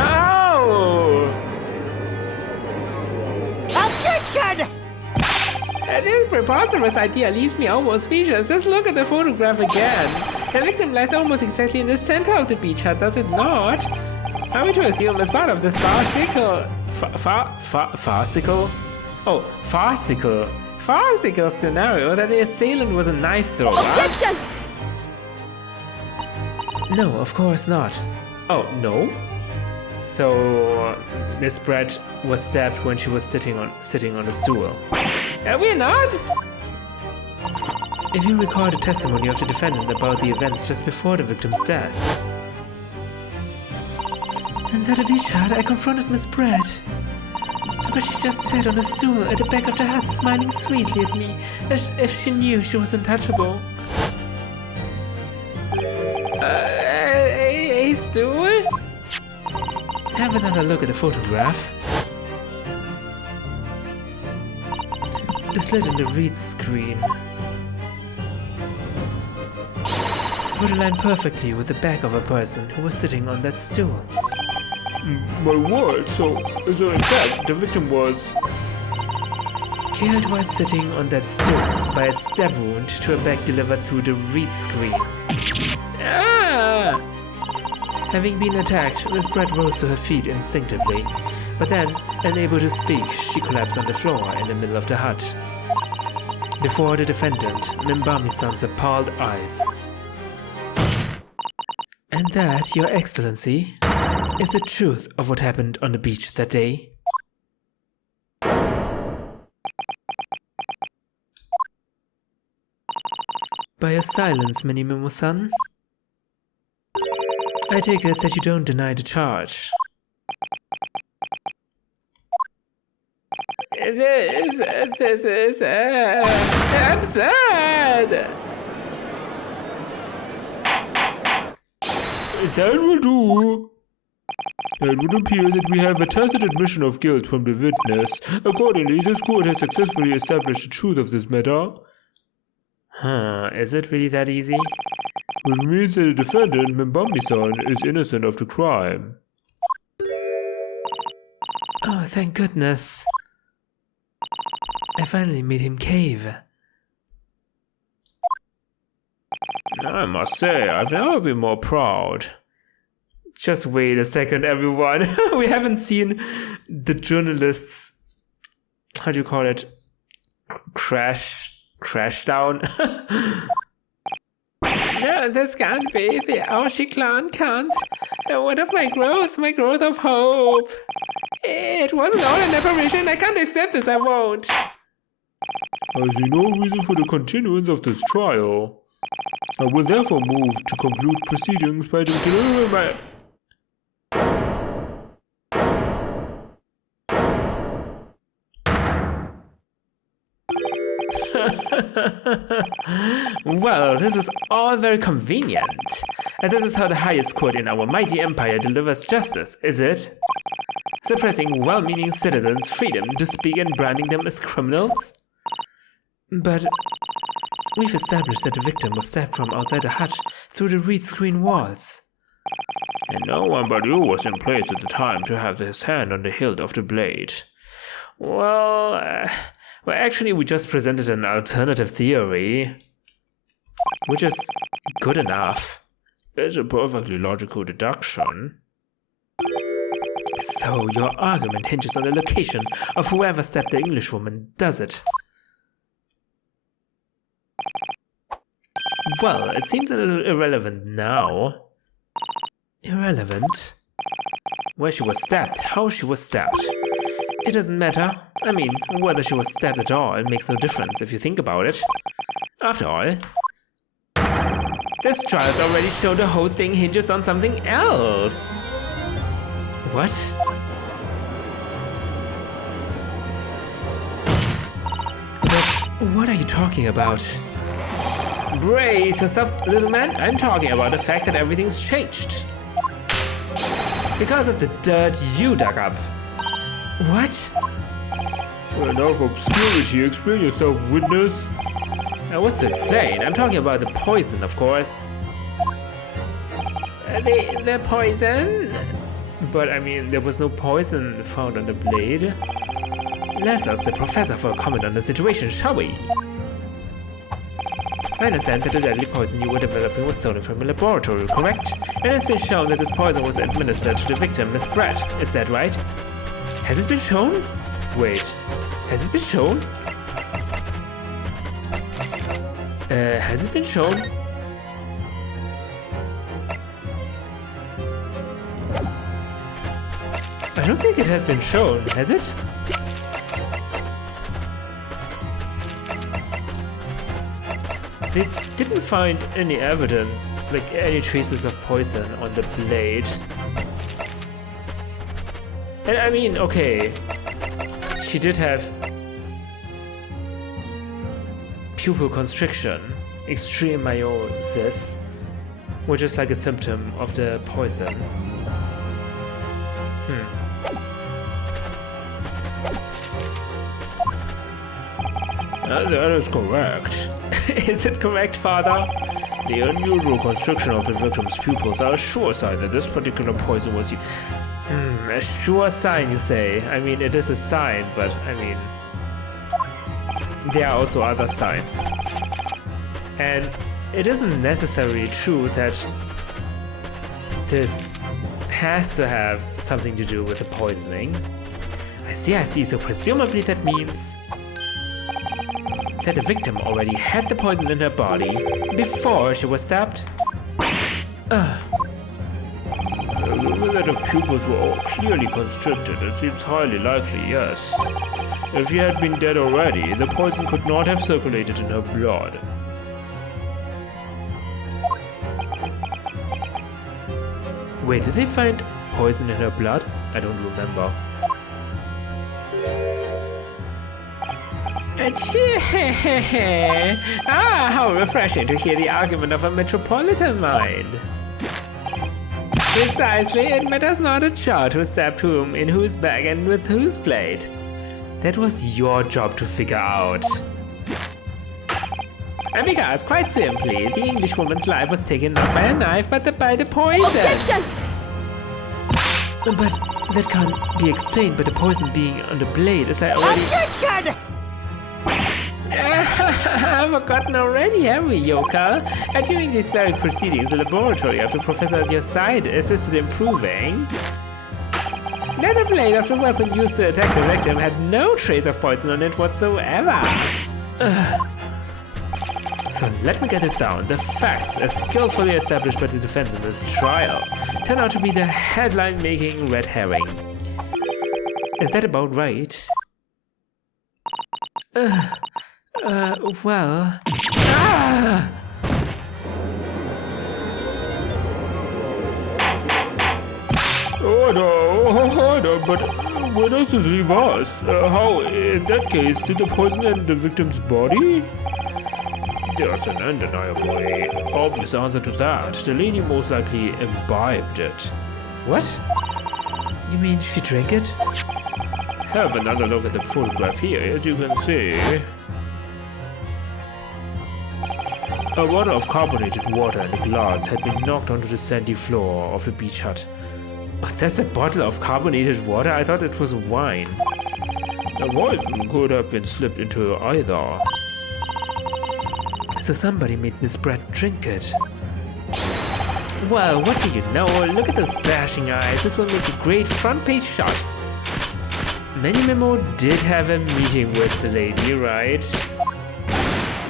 Oh! Objection! This preposterous idea leaves me almost speechless. Just look at the photograph again. The victim lies almost exactly in the center of the beach hut, does it not? Are we to assume as part of this farcical scenario that the assailant was a knife thrower? Objection! No, of course not. Oh, no? So, Miss Brett was stabbed when she was sitting on a stool. We're not? If you recall the testimony of the defendant about the events just before the victim's death. Inside the beach hut, I confronted Miss Brett. But she just sat on a stool at the back of the hut, smiling sweetly at me, as if she knew she was untouchable. A stool? Have another look at the photograph. The slit in the read screen would align perfectly with the back of a person who was sitting on that stool. My word, so in fact, the victim was killed while sitting on that stool by a stab wound to a back delivered through the read screen. Ah! Having been attacked, Miss Brett rose to her feet instinctively, but then, unable to speak, she collapsed on the floor in the middle of the hut. Before the defendant, Mimbami-san's appalled eyes. And that, Your Excellency, is the truth of what happened on the beach that day. By your silence, Minimomo-san, I take it that you don't deny the charge. This is absurd! That will do. It would appear that we have a tacit admission of guilt from the witness. Accordingly, this court has successfully established the truth of this matter. Huh, is it really that easy? Which means that the defendant, Mimbami-san, is innocent of the crime. Oh, thank goodness. I finally made him cave. I must say, I've never been more proud. Just wait a second, everyone. We haven't seen the journalists, how do you call it, crash down. No, this can't be. The Aoshi clan can't. What of my growth of hope? It wasn't all an apparition. I can't accept this, I won't. I see no reason for the continuance of this trial. I will therefore move to conclude proceedings by declaring my... Well, this is all very convenient. And this is how the highest court in our mighty empire delivers justice, is it? Suppressing well-meaning citizens' freedom to speak and branding them as criminals? But we've established that the victim was stabbed from outside the hut through the reed screen walls. And no one but you was in place at the time to have his hand on the hilt of the blade. Well, actually we just presented an alternative theory, which is good enough. It's a perfectly logical deduction. So your argument hinges on the location of whoever stabbed the Englishwoman, does it? Well, it seems a little irrelevant now. Irrelevant? Where she was stabbed, how she was stabbed. It doesn't matter. I mean, whether she was stabbed at all makes no difference if you think about it. After all, this trial's already shown the whole thing hinges on something else. What? But what are you talking about? Brace yourself, little man. I'm talking about the fact that everything's changed. Because of the dirt you dug up. What? Enough obscurity. Explain yourself, witness. What's to explain? I'm talking about the poison, of course. The poison? But I mean, there was no poison found on the blade. Let's ask the professor for a comment on the situation, shall we? I understand that the deadly poison you were developing was stolen from a laboratory, correct? And it's been shown that this poison was administered to the victim, Miss Brett. Is that right? Has it been shown? Wait, has it been shown? Has it been shown? I don't think it has been shown, has it? They didn't find any evidence, like any traces of poison on the blade. And I mean, okay, she did have pupil constriction, extreme meiosis, which is like a symptom of the poison. That is correct. Is it correct, Father? The unusual constriction of the victim's pupils are a sure sign that this particular poison was used. A sure sign, you say? I mean, it is a sign, but I mean, there are also other signs. And it isn't necessarily true that this has to have something to do with the poisoning. I see. So presumably that means that the victim already had the poison in her body before she was stabbed? Given that her pupils were all clearly constricted, it seems highly likely, yes. If she had been dead already, the poison could not have circulated in her blood. Wait, did they find poison in her blood? I don't remember. How refreshing to hear the argument of a metropolitan mind. Precisely, it matters not a jot who stabbed whom, in whose bag and with whose blade. That was your job to figure out. And because, quite simply, the Englishwoman's life was taken not by a knife, but by the poison. Objection! But that can't be explained by the poison being on the blade, as I already... Objection! I've forgotten already, have we, Yoka? And during these very proceedings, the laboratory of the professor at your side assisted in proving that the blade of the weapon used to attack the victim had no trace of poison on it whatsoever. So let me get this down. The facts, as skillfully established by the defense in this trial, turn out to be the headline-making red herring. Is that about right? Well... Order, but where does this leave us? How, in that case, did the poison enter the victim's body? There's an undeniably obvious answer to that. The lady most likely imbibed it. What? You mean she drank it? Have another look at the photograph here, as you can see. A bottle of carbonated water and a glass had been knocked onto the sandy floor of the beach hut. Oh, that's a bottle of carbonated water? I thought it was wine. A poison could have been slipped into either. So somebody made Miss Brett drink it. Well, what do you know? Look at those flashing eyes. This will make a great front page shot. Manny Memo did have a meeting with the lady, right?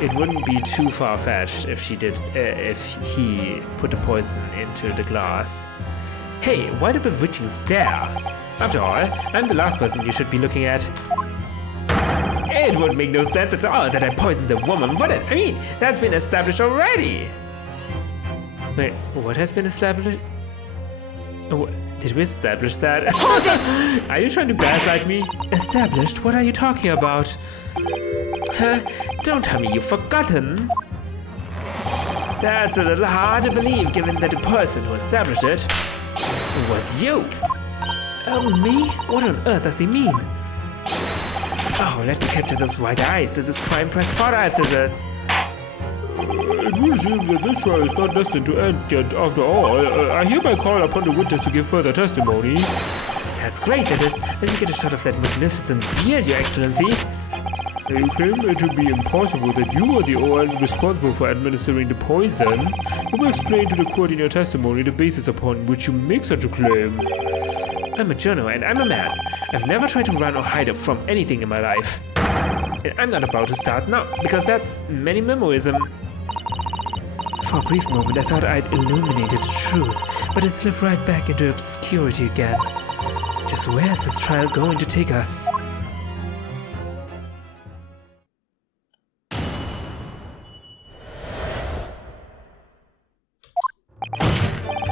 It wouldn't be too far-fetched if he put the poison into the glass. Hey, why the bewitching stare? After all, I'm the last person you should be looking at. It would make no sense at all that I poisoned the woman, would it? I mean, that's been established already. Wait, what has been established? Oh, did we establish that? Are you trying to gaslight me? Established? What are you talking about? Huh? Don't tell me you've forgotten. That's a little hard to believe, given that the person who established it was you. Me? What on earth does he mean? Oh, let me capture those white eyes. This is crime press photo, this is. It would seem that this trial is not destined to end yet after all. I hereby call upon the witness to give further testimony. That's great, that is. Let me get a shot of that magnificent beard, Your Excellency. You claim it to be impossible that you are the one responsible for administering the poison. You will explain to the court in your testimony the basis upon which you make such a claim. I'm a journo and I'm a man. I've never tried to run or hide from anything in my life. And I'm not about to start now, because that's minimalism. For a brief moment I thought I'd illuminated the truth, but it slipped right back into obscurity again. Just where's this trial going to take us?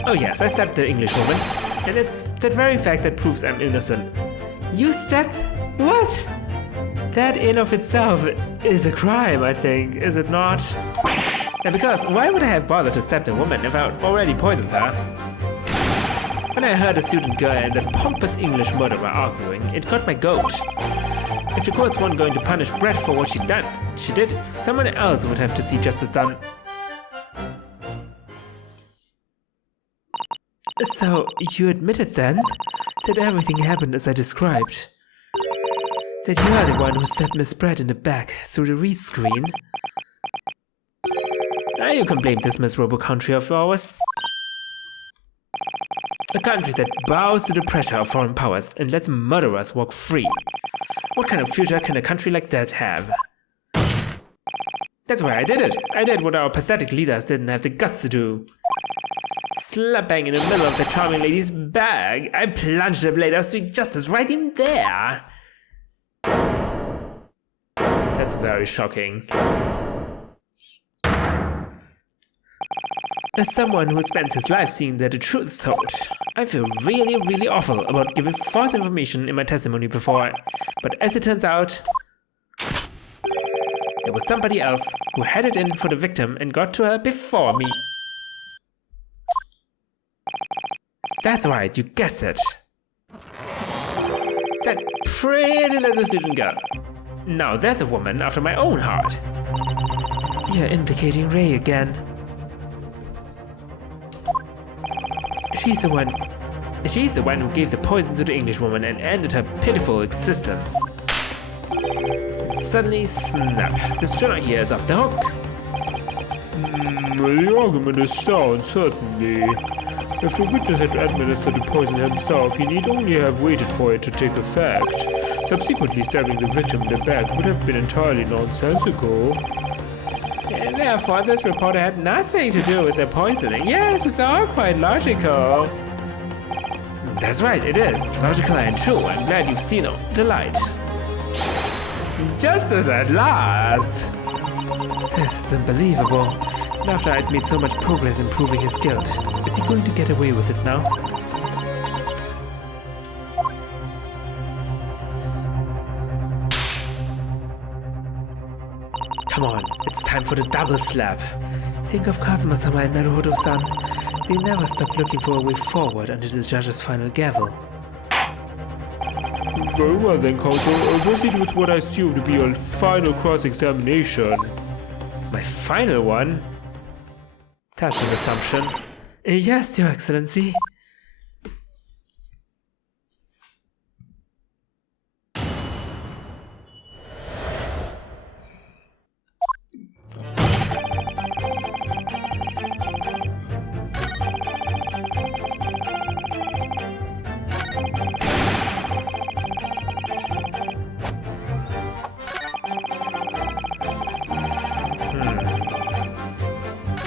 Oh yes, I stabbed the English woman, and it's that very fact that proves I'm innocent. You stabbed? What? That in of itself is a crime, I think, is it not? And because, why would I have bothered to stab the woman if I already poisoned her? When I heard a student girl and that pompous English murderer arguing, it got my goat. If the courts weren't going to punish Brett for what she did, someone else would have to see justice done. So, you admitted then that everything happened as I described? That you are the one who stabbed Miss Brett in the back through the read screen? Now you can blame this miserable country of ours. A country that bows to the pressure of foreign powers and lets murderers walk free. What kind of future can a country like that have? That's why I did it. I did what our pathetic leaders didn't have the guts to do. Slap bang in the middle of the charming lady's bag, I plunged the blade of sweet justice right in there. That's very shocking. As someone who spends his life seeing that the truth is told, I feel really awful about giving false information in my testimony before, but as it turns out, there was somebody else who had it in for the victim and got to her before me. That's right, you guessed it. That pretty little student girl. Now there's a woman after my own heart. You're implicating Ray again. She's the one who gave the poison to the English woman and ended her pitiful existence. And suddenly, snap, this journal here is off the hook. The argument is sound, certainly. If the witness had administered the poison himself, he need only have waited for it to take effect. Subsequently stabbing the victim in the back would have been entirely nonsensical. And therefore, this reporter had nothing to do with the poisoning. Yes, it's all quite logical. That's right, it is. Logical and true. I'm glad you've seen the light. Justice at last! This is unbelievable. And after I'd made so much progress in proving his guilt, is he going to get away with it now? Come on, it's time for the double slap. Think of Kazuma-sama and Naruhodo-san. They never stop looking for a way forward until the judge's final gavel. Very well then, counsel. Proceed with what I assume to be your final cross-examination. My final one? That's an assumption. Yes, Your Excellency.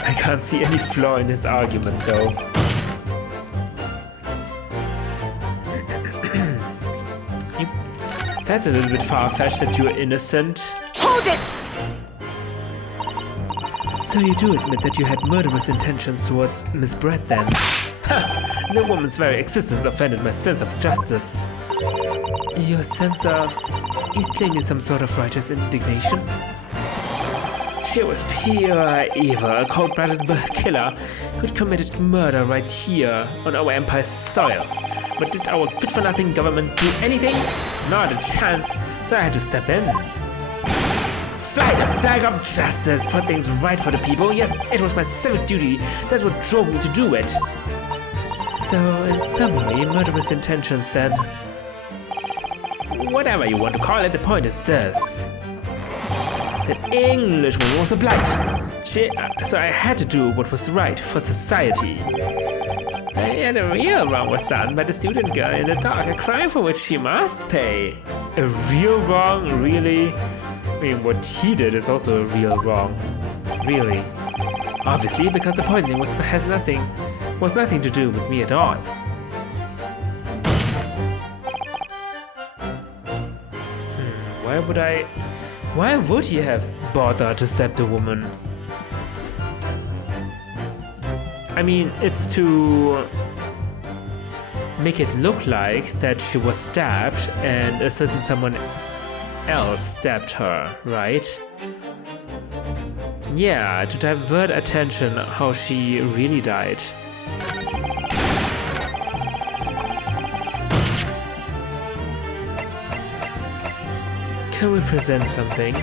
I can't see any flaw in his argument, though. That's a little bit far-fetched that you're innocent. Hold it! So you do admit that you had murderous intentions towards Miss Brett, then? Ha! The woman's very existence offended my sense of justice. Your sense of... He's claiming some sort of righteous indignation? She was pure evil, a cold-blooded killer who'd committed murder right here on our empire's soil. But did our good-for-nothing government do anything? Not a chance, so I had to step in. fly the flag of justice, put things right for the people. Yes, it was my civic duty. That's what drove me to do it. So, in summary, murderous intentions then. Whatever you want to call it, the point is this. That Englishwoman was a blight. So I had to do what was right for society. And a real wrong was done by the student girl in the dark, a crime for which she must pay. A real wrong? Really? I mean, what he did is also a real wrong. Really? Obviously, because the poisoning was nothing to do with me at all. Why would he have bothered to stab the woman? I mean, it's to make it look like that she was stabbed and a certain someone else stabbed her, right? Yeah, to divert attention how she really died. Can we present something?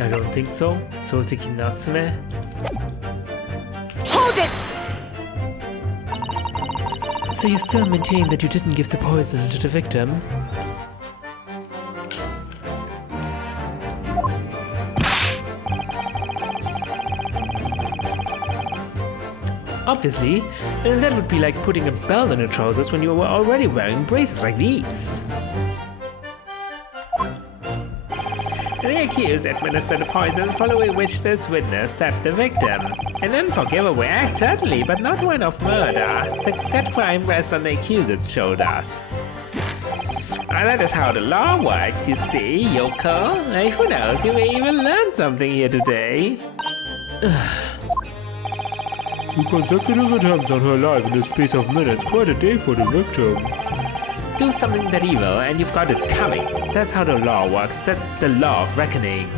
I don't think so. Soseki Natsume. Hold it! So you still maintain that you didn't give the poison to the victim? Obviously, that would be like putting a belt on your trousers when you were already wearing braces like these. The accused administered the poison, following which this witness stabbed the victim. An unforgivable act, certainly, but not one of murder. That crime rests on the accused's shoulders. That is how the law works, you see, Yoko. Who knows, you may even learn something here today. The consecutive attempts on her life in the space of minutes, quite a day for the victim. Do something that evil and you've got it coming. That's how the law works. That's the law of reckoning.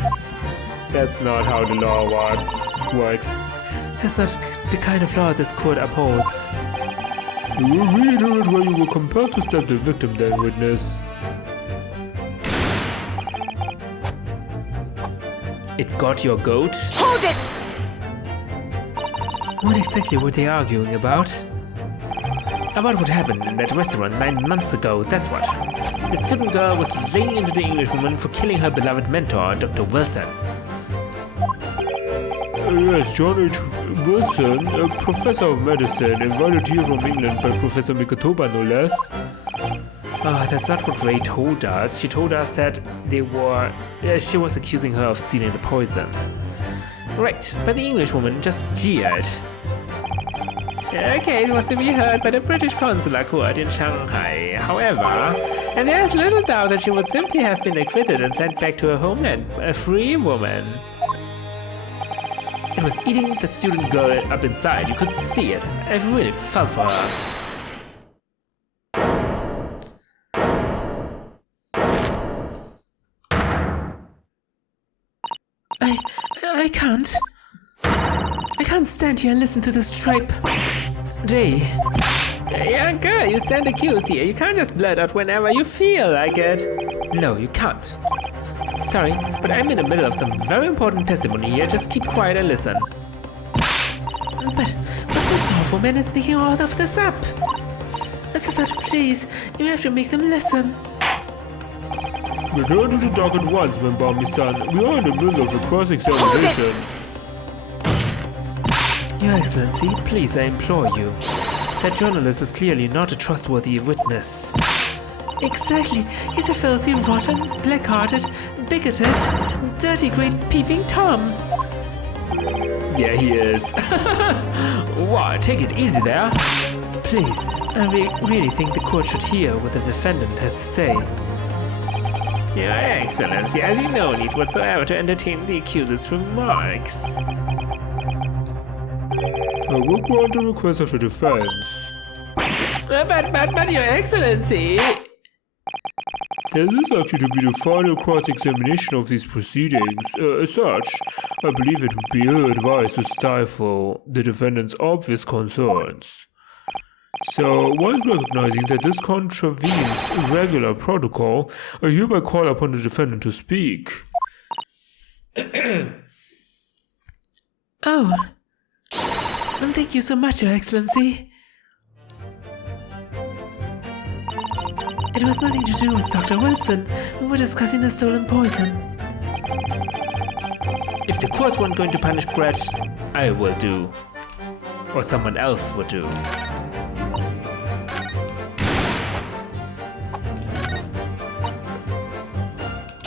That's not how the law works. That's not the kind of law this court upholds. You will reiterate why you were compelled to stab the victim then, witness. It got your goat? Hold it! What exactly were they arguing about? About what happened in that restaurant 9 months ago, that's what. The student girl was laying into the Englishwoman for killing her beloved mentor, Dr. Wilson. Yes, John H. Wilson, a professor of medicine, invited here from England by Professor Mikotoba, no less. That's not what Ray told us. She told us that she was accusing her of stealing the poison. Right, but the Englishwoman just jeered. The case was to be heard by the British Consular Court in Shanghai. However, and there's little doubt that she would simply have been acquitted and sent back to her homeland, a free woman. It was eating that student girl up inside. You could see it. I really felt for her. I can't stand here and listen to this tripe. Jay. Young girl, you stand accused here. You can't just blurt out whenever you feel like it. No, you can't. Sorry, but I'm in the middle of some very important testimony here. Just keep quiet and listen. But this awful man is making all of this up. Sister, please, you have to make them listen. Return to the dock at once, Membami-san. We are in the middle of a cross-examination. Your Excellency, please, I implore you. That journalist is clearly not a trustworthy witness. Exactly. He's a filthy, rotten, black-hearted, bigoted, dirty, great peeping Tom. Yeah, he is. Wow, take it easy there. Please, I really think the court should hear what the defendant has to say. Your Excellency, I see no need whatsoever to entertain the accuser's remarks. I will grant the request of the defense. But, Your Excellency! This is likely to be the final cross-examination of these proceedings. As such, I believe it would be ill-advised to stifle the defendant's obvious concerns. So, while recognizing that this contravenes regular protocol, I hereby call upon the defendant to speak. Oh, thank you so much, Your Excellency. It was nothing to do with Dr. Wilson. We were discussing the stolen poison. If the courts weren't going to punish Brett, I will do. Or someone else would do.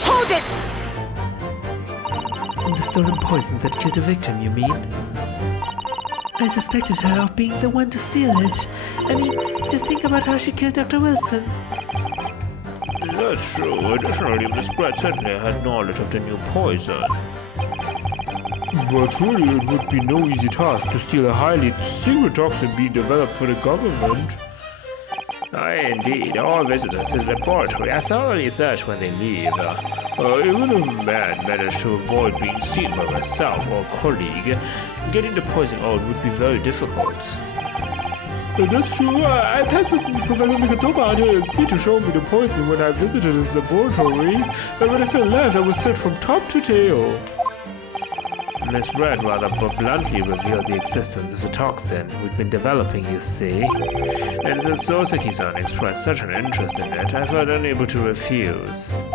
Hold it! The stolen poison that killed the victim, you mean? I suspected her of being the one to steal it. I mean, just think about how she killed Dr. Wilson. That's true. Additionally, Miss Brett certainly had knowledge of the new poison. But surely it would be no easy task to steal a highly secret toxin being developed for the government. Indeed, all visitors to the laboratory are thoroughly searched when they leave. Even if a man managed to avoid being seen by myself or a colleague, getting the poison out would be very difficult. That's true. I pestered Professor Mikatoba and he agreed to show me the poison when I visited his laboratory. And when I still left, I was searched from top to tail. Miss Brett rather bluntly revealed the existence of the toxin we'd been developing, you see. And since Soseki-san expressed such an interest in it, I felt unable to refuse.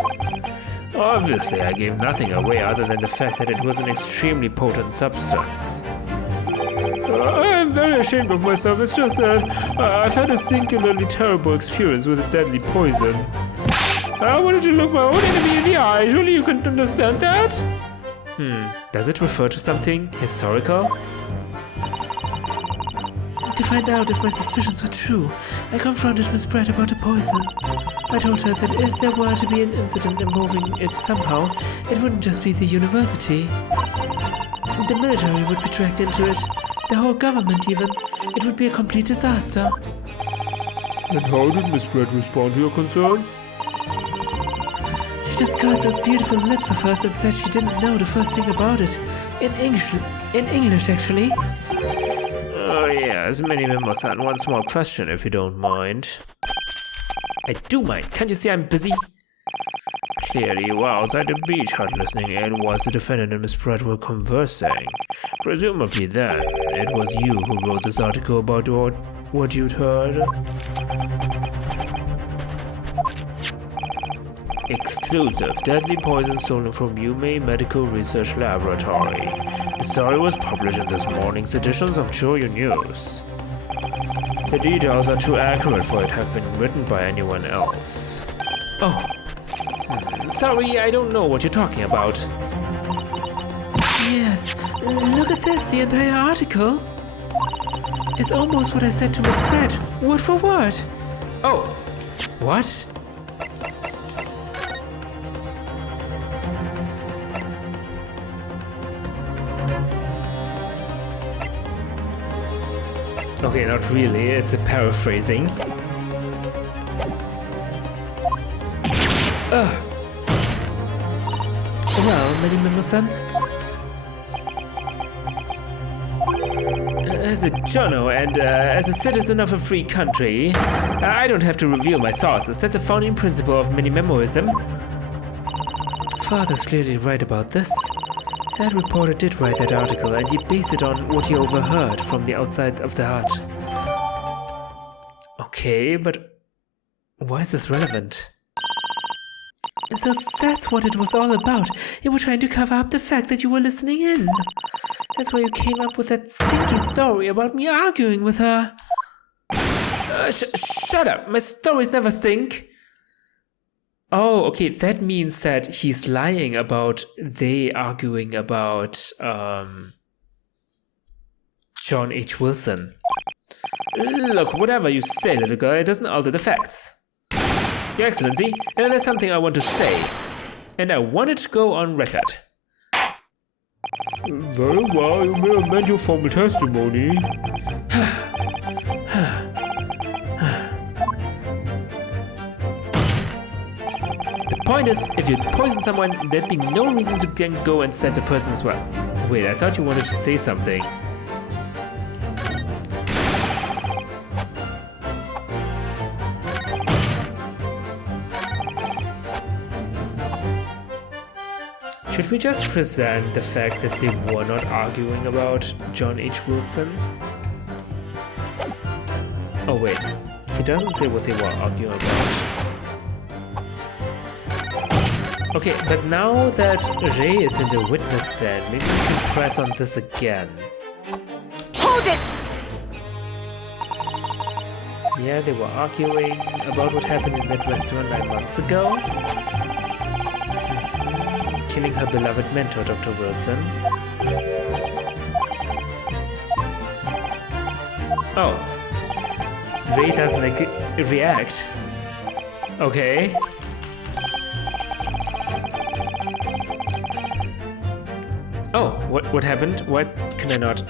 Obviously, I gave nothing away other than the fact that it was an extremely potent substance. I'm very ashamed of myself. It's just that I've had a singularly terrible experience with a deadly poison. I wanted to look my own enemy in the eye. Surely you can understand that? Does it refer to something historical? To find out if my suspicions were true, I confronted Miss Brett about the poison. I told her that if there were to be an incident involving it somehow, it wouldn't just be the university. The military would be dragged into it. The whole government even. It would be a complete disaster. And how did Miss Brett respond to your concerns? She just curled those beautiful lips of hers and said she didn't know the first thing about it. In English, actually. Oh yes, Minimimo-san, one small question if you don't mind. I do mind. Can't you see I'm busy? Clearly, you were outside the beach hut listening in whilst the defendant and Miss Brett were conversing. Presumably then, it was you who wrote this article about what you'd heard. Exclusive, deadly poison stolen from Yume Medical Research Laboratory. The story was published in this morning's editions of Choyo News. The details are too accurate for it to have been written by anyone else. Oh. Sorry, I don't know what you're talking about. Yes, look at this, the entire article. It's almost what I said to Miss Brett, word for word. Oh, what? Okay, not really, it's a paraphrasing. Well, Minimimo-san, as a jono and as a citizen of a free country, I don't have to reveal my sources. That's a founding principle of Minimimoism. Father's clearly right about this. That reporter did write that article, and he based it on what he overheard from the outside of the hut. Okay, but why is this relevant? So that's what it was all about. You were trying to cover up the fact that you were listening in. That's why you came up with that stinky story about me arguing with her. Shut up. My stories never stink. Oh, okay. That means that he's lying about they arguing about John H. Wilson. Look, whatever you say, little girl, it doesn't alter the facts. Your Excellency, there's something I want to say, and I want it to go on record. Very well, you may amend your formal testimony. Point is, if you poison someone, there'd be no reason to then go and stab the person as well. Wait, I thought you wanted to say something. Should we just present the fact that they were not arguing about John H. Wilson? Oh wait, he doesn't say what they were arguing about. Okay, but now that Ray is in the witness stand, maybe we can press on this again. Hold it! Yeah, they were arguing about what happened in that restaurant 9 months ago. Killing her beloved mentor, Dr. Wilson. Oh. Ray doesn't react. Okay. Oh, what happened? What can I not?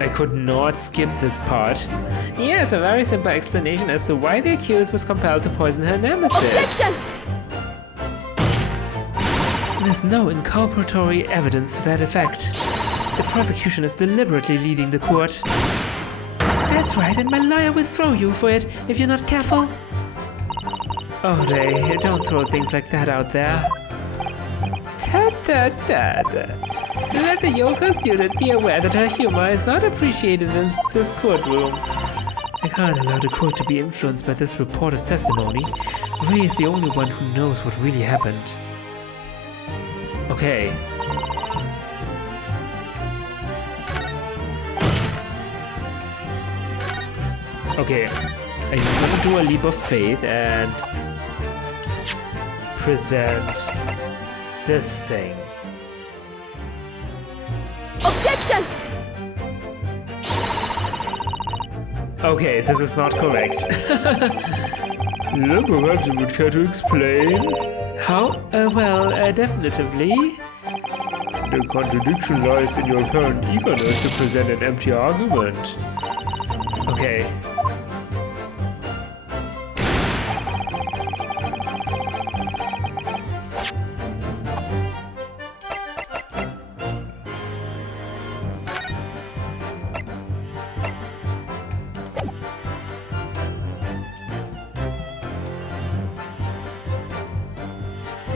I could not skip this part. Yes, a very simple explanation as to why the accused was compelled to poison her nemesis. Objection! There's no inculpatory evidence to that effect. The prosecution is deliberately leading the court. That's right, and my lawyer will throw you for it if you're not careful. Oh, Ray, don't throw things like that out there. Let the yoga student be aware that her humor is not appreciated in this courtroom. I can't allow the court to be influenced by this reporter's testimony. Ray is the only one who knows what really happened. Okay. Okay, I'm gonna do a leap of faith and present this thing. Objection! Okay, this is not correct. Yeah, perhaps you would care to explain? How? Definitively. The contradiction lies in your apparent eagerness to present an empty argument. Okay.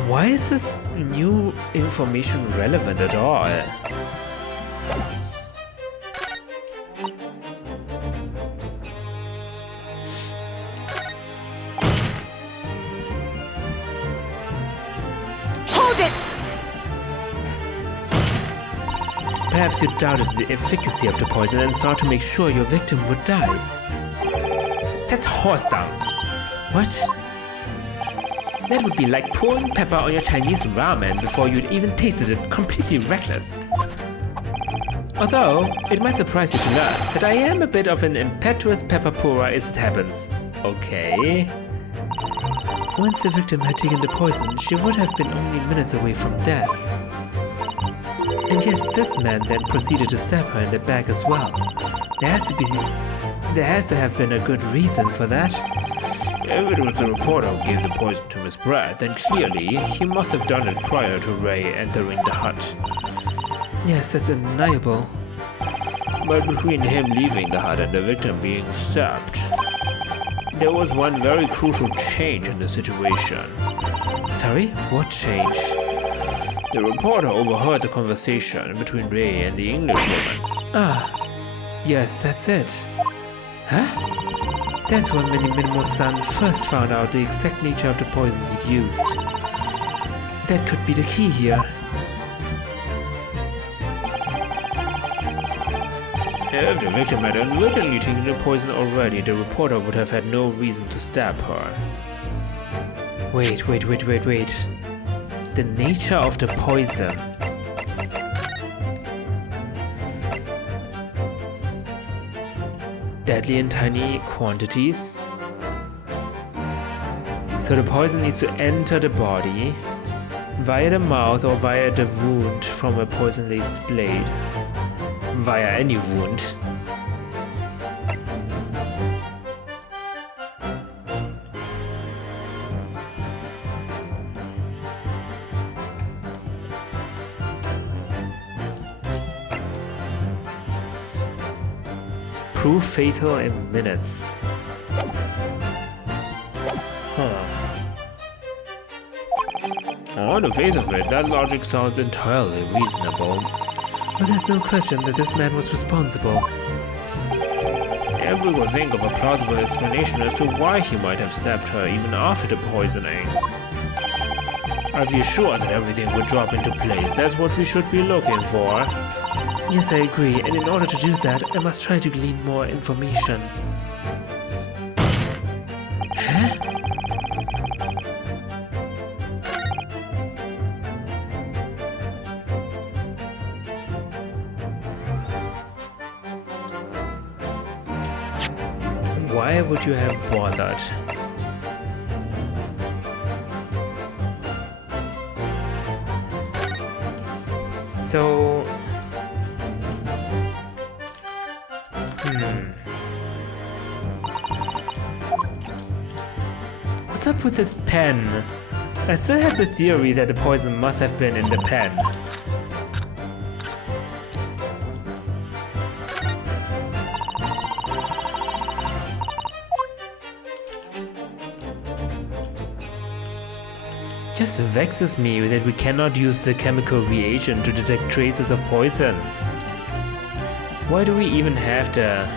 Why is this new information relevant at all? Hold it! Perhaps you doubted the efficacy of the poison and sought to make sure your victim would die. That's horse dung. What? That would be like pouring pepper on your Chinese ramen before you'd even tasted it, completely reckless. Although, it might surprise you to learn that I am a bit of an impetuous pepper pourer as it happens. Okay. Once the victim had taken the poison, she would have been only minutes away from death. And yet this man then proceeded to stab her in the back as well. There has to have been a good reason for that. If it was the reporter who gave the poison to Miss Brad, then clearly he must have done it prior to Ray entering the hut. Yes, that's undeniable. But between him leaving the hut and the victim being stabbed, there was one very crucial change in the situation. Sorry, what change? The reporter overheard the conversation between Ray and the Englishwoman. Ah, yes, that's it. Huh? That's when Minimo-san first found out the exact nature of the poison he'd used. That could be the key here. If the victim had unwittingly taken the poison already, the reporter would have had no reason to stab her. Wait. The nature of the poison. Deadly in tiny quantities. So the poison needs to enter the body via the mouth or via the wound from a poison-laced blade. Via any wound. prove fatal in minutes. On the face of it, that logic sounds entirely reasonable. But there's no question that this man was responsible. Everyone think of a plausible explanation as to why he might have stabbed her even after the poisoning. I feel sure that everything would drop into place. That's what we should be looking for. Yes, I agree, and in order to do that, I must try to glean more information. Huh? Why would you have bothered? So... What's up with this pen? I still have the theory that the poison must have been in the pen. Just vexes me that we cannot use the chemical reagent to detect traces of poison. Why do we even have the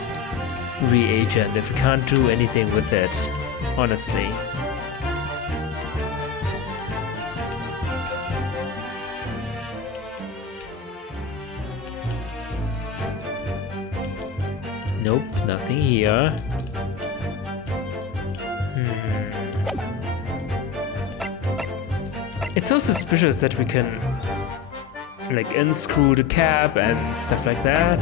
reagent if we can't do anything with it, honestly? Nope, nothing here. It's so suspicious that we can like unscrew the cap and stuff like that.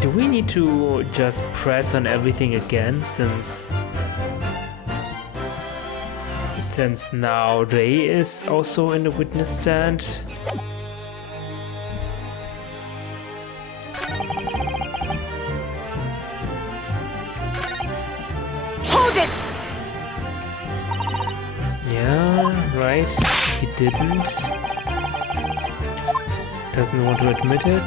Do we need to just press on everything again since now Ray is also in the witness stand? Hold it! Yeah, right. He didn't. Doesn't want to admit it.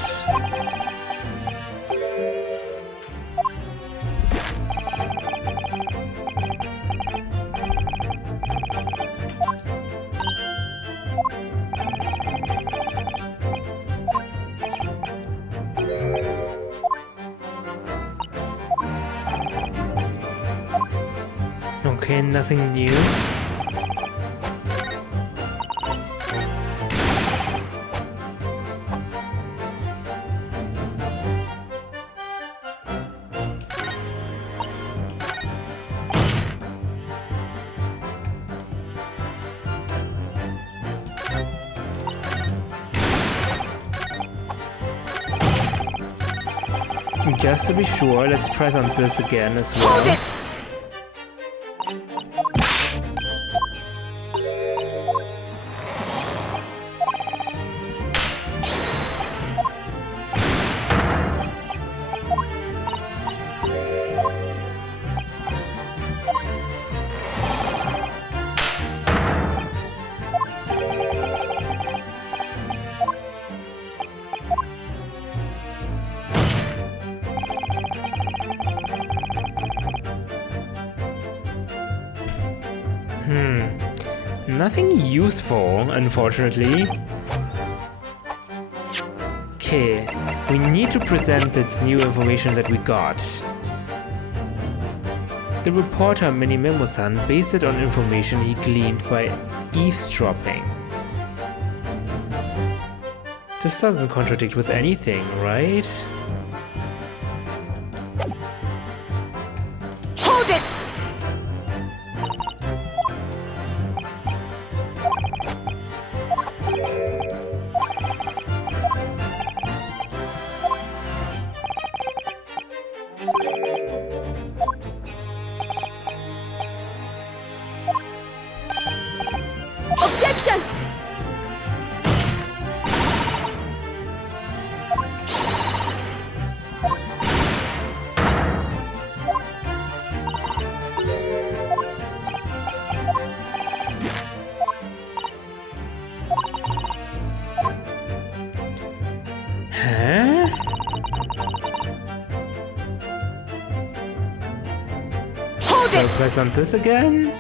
Okay, nothing new. Just to be sure, let's press on this again as well. Hold it! Nothing useful, unfortunately. Okay, we need to present this new information that we got. The reporter Minimemo-san based it on information he gleaned by eavesdropping. This doesn't contradict with anything, right? Hold it! Objection! Press on this again?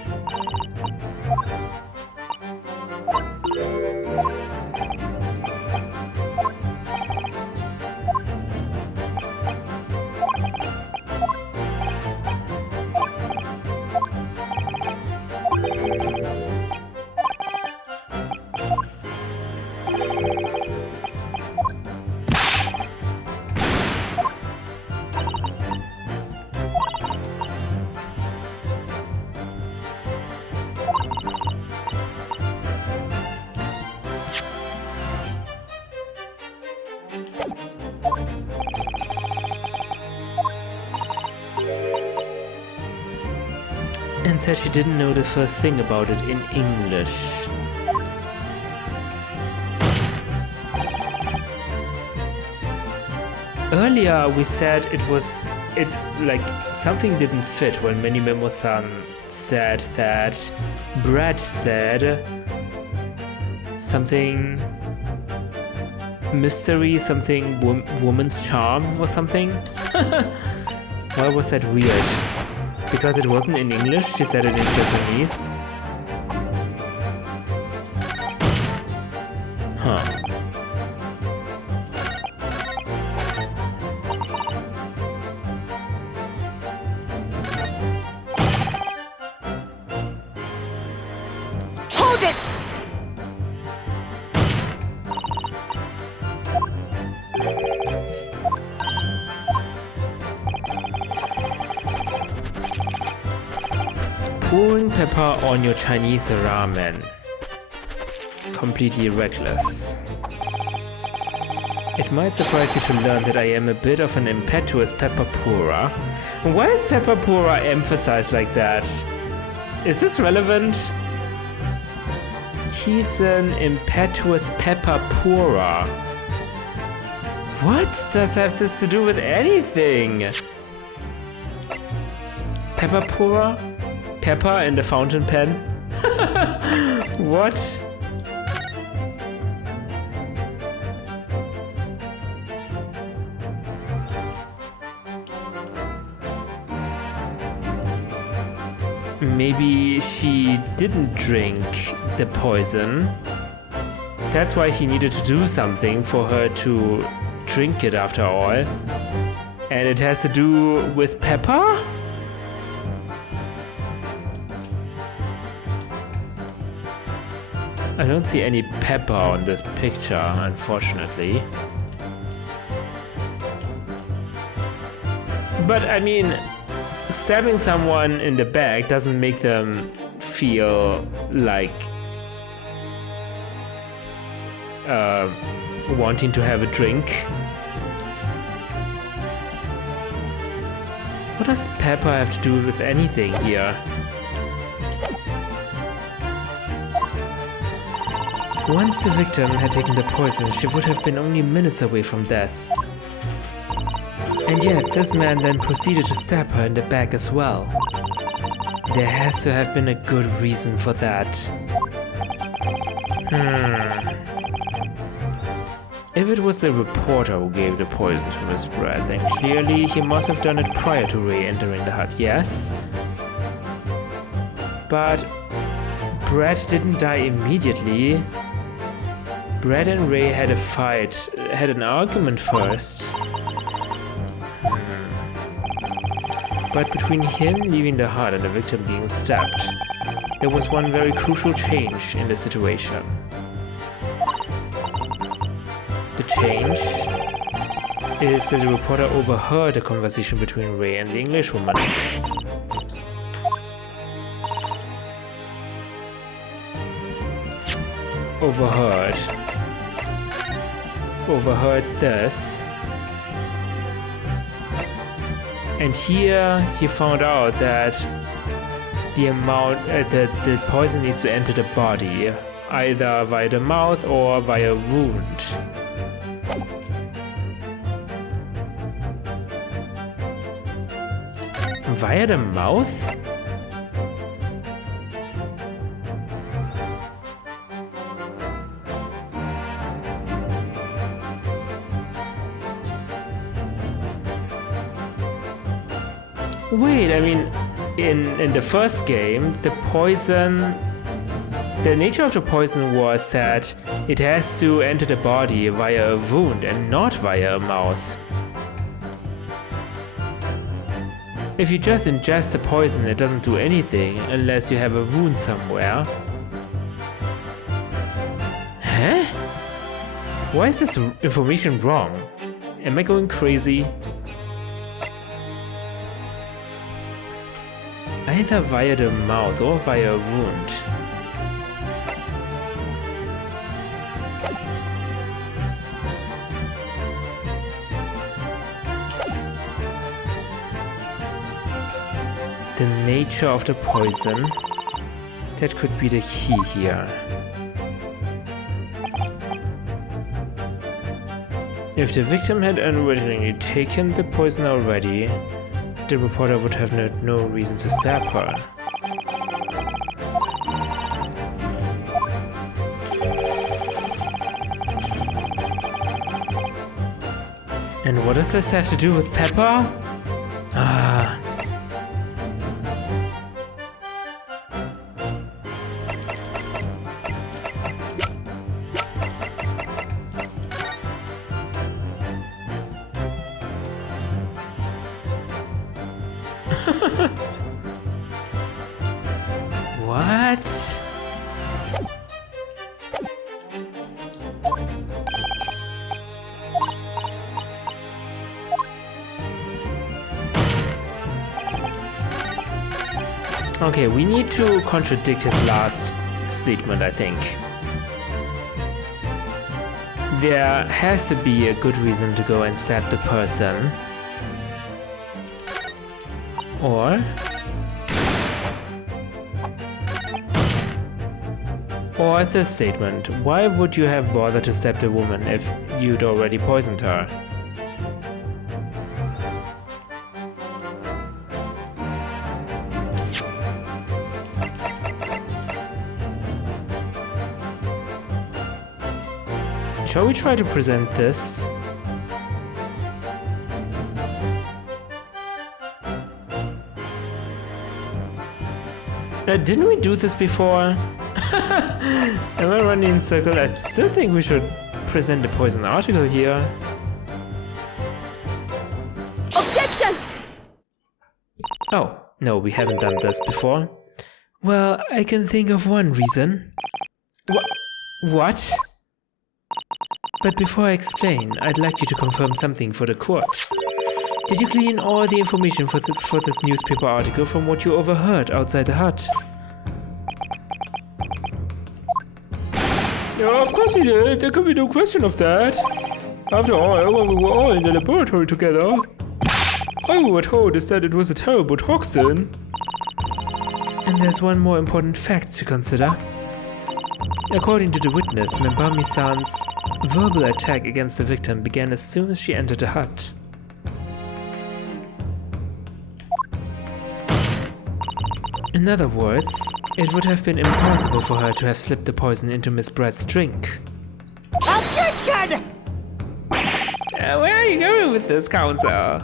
And said she didn't know the first thing about it in English. Earlier we said like something didn't fit when Minimemo-san said that Brad said something mystery, something woman's charm or something. Why was that weird? Because it wasn't in English, she said it in Japanese. Huh. Hold it! Pouring pepper on your Chinese ramen. Completely reckless. It might surprise you to learn that I am a bit of an impetuous pepper pourer. Why is pepper pourer emphasized like that? Is this relevant? He's an impetuous pepper pourer. What does have this to do with anything? Pepper pourer? Pepper in the fountain pen? What? Maybe she didn't drink the poison. That's why he needed to do something for her to drink it after all. And it has to do with pepper? I don't see any pepper on this picture, unfortunately. But I mean, stabbing someone in the back doesn't make them feel like wanting to have a drink. What does pepper have to do with anything here? Once the victim had taken the poison, she would have been only minutes away from death. And yet, this man then proceeded to stab her in the back as well. There has to have been a good reason for that. If it was the reporter who gave the poison to Miss Brad, then clearly he must have done it prior to Ray entering the hut, yes? But Brad didn't die immediately. Brad and Ray had a fight, had an argument first. But between him leaving the hut and the victim being stabbed, there was one very crucial change in the situation. The change is that the reporter overheard a conversation between Ray and the Englishwoman. Overheard this. And here he found out that the poison needs to enter the body, either via the mouth or via a wound. Via the mouth? Wait, I mean, in the first game, the nature of the poison was that it has to enter the body via a wound and not via a mouth. If you just ingest the poison, it doesn't do anything unless you have a wound somewhere. Huh? Why is this information wrong? Am I going crazy? Either via the mouth or via a wound. The nature of the poison. That could be the key here. If the victim had unwittingly taken the poison already, the reporter would have no reason to stab her. And what does this have to do with Pepper? Ah. What? Okay, we need to contradict his last statement, I think. There has to be a good reason to go and stab the person. Or the statement, why would you have bothered to stab the woman if you'd already poisoned her? Shall we try to present this? Didn't we do this before? Am I running in circles? I still think we should present the poison article here. Objection! Oh, no, we haven't done this before. Well, I can think of one reason. What? But before I explain, I'd like you to confirm something for the court. Did you glean all the information for this newspaper article from what you overheard outside the hut? Yeah, of course he did. There can be no question of that. After all, when we were all in the laboratory together, all we were told is that it was a terrible toxin. And there's one more important fact to consider. According to the witness, Membami-san's verbal attack against the victim began as soon as she entered the hut. In other words, it would have been impossible for her to have slipped the poison into Miss Bratt's drink. Objection! Where are you going with this, counsel?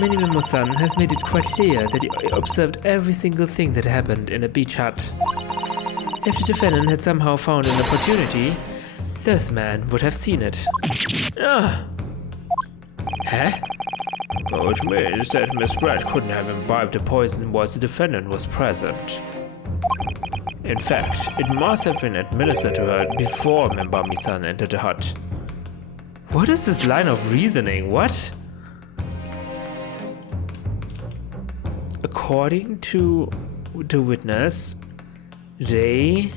Minimimo-san has made it quite clear that he observed every single thing that happened in a beach hut. If the defendant had somehow found an opportunity, this man would have seen it. Huh? Which means that Miss Bratt couldn't have imbibed the poison whilst the defendant was present. In fact, it must have been administered to her before Membami-san entered the hut. What is this line of reasoning? What? According to the witness, Ray's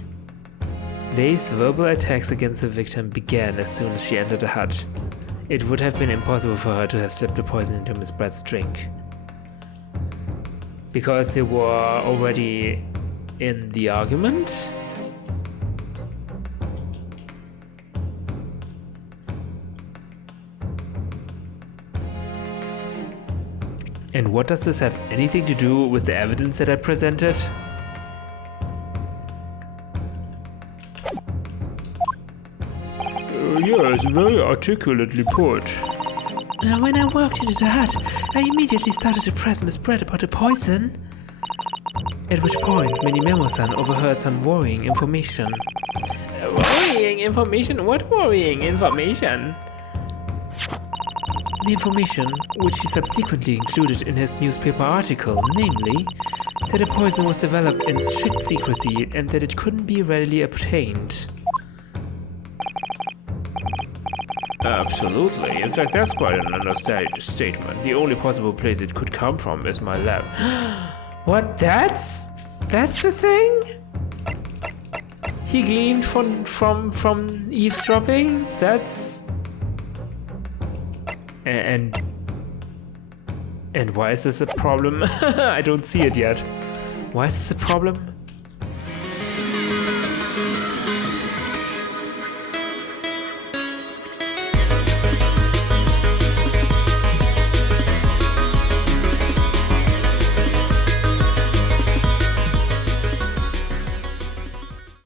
verbal attacks against the victim began as soon as she entered the hut. It would have been impossible for her to have slipped the poison into Miss Bratt's drink. Because they were already in the argument? And what does this have anything to do with the evidence that I presented? Yes, very articulately put. When I walked into the hut, I immediately started to press Miss Bratt about the poison. At which point, many Memo-san overheard some worrying information. Worrying information? What worrying information? The information, which he subsequently included in his newspaper article, namely, that the poison was developed in strict secrecy and that it couldn't be readily obtained. Absolutely. In fact, that's quite an understatement. The only possible place it could come from is my lab. What? That's the thing? He gleaned from eavesdropping? That's... And why is this a problem? I don't see it yet. Why is this a problem?